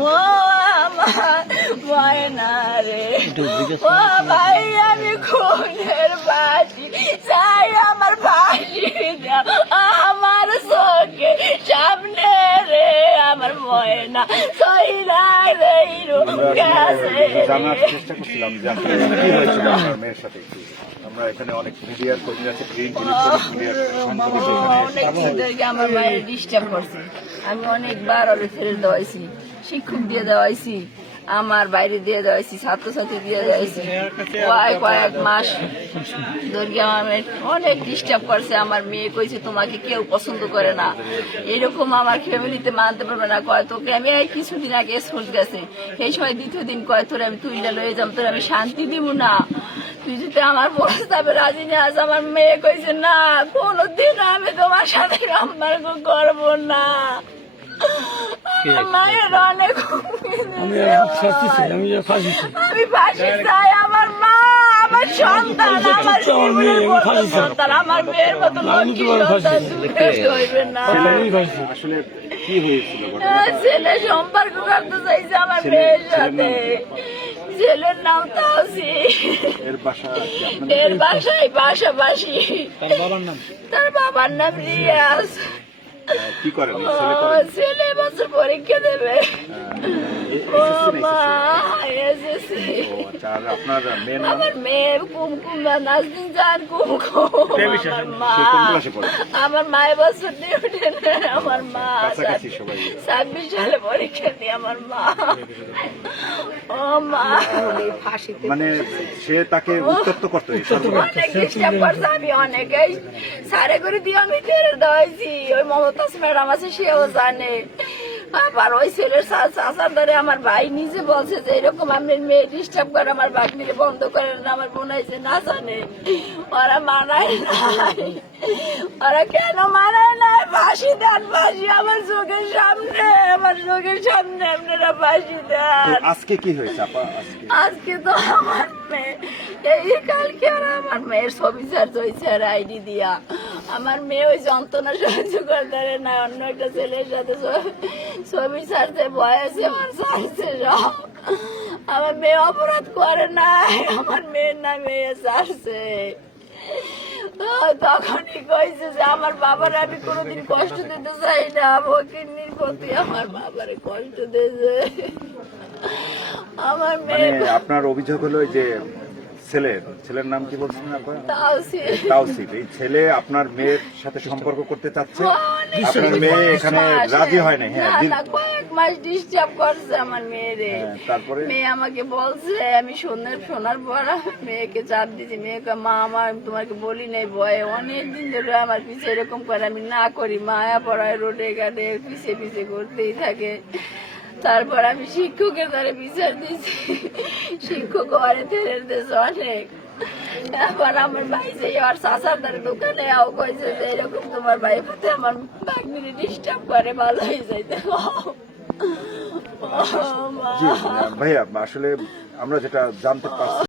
ও আমার ময়না রে ও ভাই আমি খুনের বাজি চাই আমার ফাঁসি দাও আমার চোখে সামনে রে আমার ময়না সইরা জানার চেষ্টা করছিলাম যে আসলে কি হয়েছিল আপনার মেয়ের সাথে আমরা এখানে অনেক মিডিয়ার কর্মী আছে গ্রিন আমার মায়ের ডিস্টার্ব করছে। আমি অনেকবার অনেক ফেরত দেওয়াইছি। শিক্ষক দিয়ে দেওয়াইছি। আমার বাইরে দিয়ে দেওয়াইছি ছাত্রছাত্রী দিয়ে দেওয়াইছি কয়েক কয়েক মাস ধরে আমার অনেক ডিস্টার্ব করছে আমার মেয়ে কইছে তোমাকে কেউ পছন্দ করে না এরকম আমার ফ্যামিলিতে মানতে পারবে না কয় তোকে আমি এই কিছুদিন আগে স্কুল গেছে সেই সময় দ্বিতীয় দিন কয় তোর আমি তুই লয়ে যাম তোর আমি শান্তি দিব না তুই যদি আমার প্রস্তাবে রাজি না আস আমার মেয়ে কইছে না কোনোদিন আমি তোমার সাথে সম্পর্ক করব না মায়ের অনেক আমি চাই আমি ফাঁসি চাই আমি ফাঁসি চাই আমার মা আমার সন্তান আমার সন্তান আমার মেয়ের মতো লক্ষ্মী সন্তান দুঃখে হইবে না। আমি ফাঁসি আসলে কি হয়েছিল ছেলে সম্পর্ক করতে চাইছে আমার মেয়ের সাথে। ছেলের নাম তাওসি। এর বাসা এর বাসায় পাশাপাশি। তার বাবার নাম তার বাবার নাম রিয়াজ। কি করেন? ও, ছেলে বছর পরীক্ষা দেবে। ও আচ্ছা আমার মেয়ে কুমকুম নাজদিন জান কুমকুম। আমার মায়ের বছর ডিউটি আমার মা সবাই। ছাব্বিশ সালে পরীক্ষা দিয়ে আমার মা। মানে সে তাকে উত্তপ্ত করতো আমি অনেকেই সারে করে দিয়ে আমি তেরে দেওয়াইছি। ওই মমতাজ ম্যাডাম আছে সেও জানে। আবার ওই ছেলের চাচার ধরে আমার ভাই নিজে বলছে যে এরকম আমি মেয়ে ডিস্টার্ব করে আমার বাগনিকে বন্ধ করে না আমার বোন হয়েছে না জানে। ওরা মানায় নাই। ওরা কেন মানায় না ফাঁসি দেন ফাঁসি আমার চোখের সামনে। আমার চোখের সামনে আপনারা ফাঁসি দেন। আজকে কি হয়েছে আপা? আজকে? তো আমার মেয়ে এই কালকে আর আমার মেয়ের ছবি চার্জ হয়েছে আর আইডি দিয়া। আমার মেয়ে ওই যন্ত্রণা সহ্য করতে না অন্য একটা ছেলের সাথে ছবি ছাড়তে বয়সে আমার ছাড়ছে সব। আমার মেয়ে অপরাধ করে না আমার মেয়ের না মেয়ে ও, তখনই কইছে যে আমার বাবার আমি কোনোদিন কষ্ট দিতে চাই না ভকিন্নির প্রতি আমার বাবারে কষ্ট দিয়েছে। আমার মানে আপনার অভিযোগ হলো যে ছেলে ছেলের নাম কি বলছেন আপনার তাওসিফ। এই ছেলে আপনার মেয়ের সাথে সম্পর্ক করতে চাচ্ছে। আপনার মেয়ে এখানে রাজি হয় না হ্যাঁ না, কয়েক মাস ডিস্টার্ব করছে আমার মেয়েরে। হ্যাঁ, মেয়ে আমাকে বলছে আমি শোনার শোনার পর মেয়েকে চাপ দিয়েছি। মেয়েকে মা আমার তোমাকে বলি নাই ভয়ে। অনেক দিন ধরে আমার পিছে এরকম করে আমি না করি। মায়া পড়ায় রোডে ঘাটে পিছে পিছে করতেই থাকে। তারপর আমি শিক্ষকের দ্বারা বিচার দিয়েছি। শিক্ষক ঘরে ফেরে দিয়েছে অনেক। তারপর আমার ভাই যে আর চাচার দ্বারা দোকানে আও কইছে যে এরকম তোমার ভাই আমার বাগনিরে ডিস্টার্ব করে ভালো হয়ে যাইতে জি ভাইয়া আসলে আমরা যেটা জানতে পারছি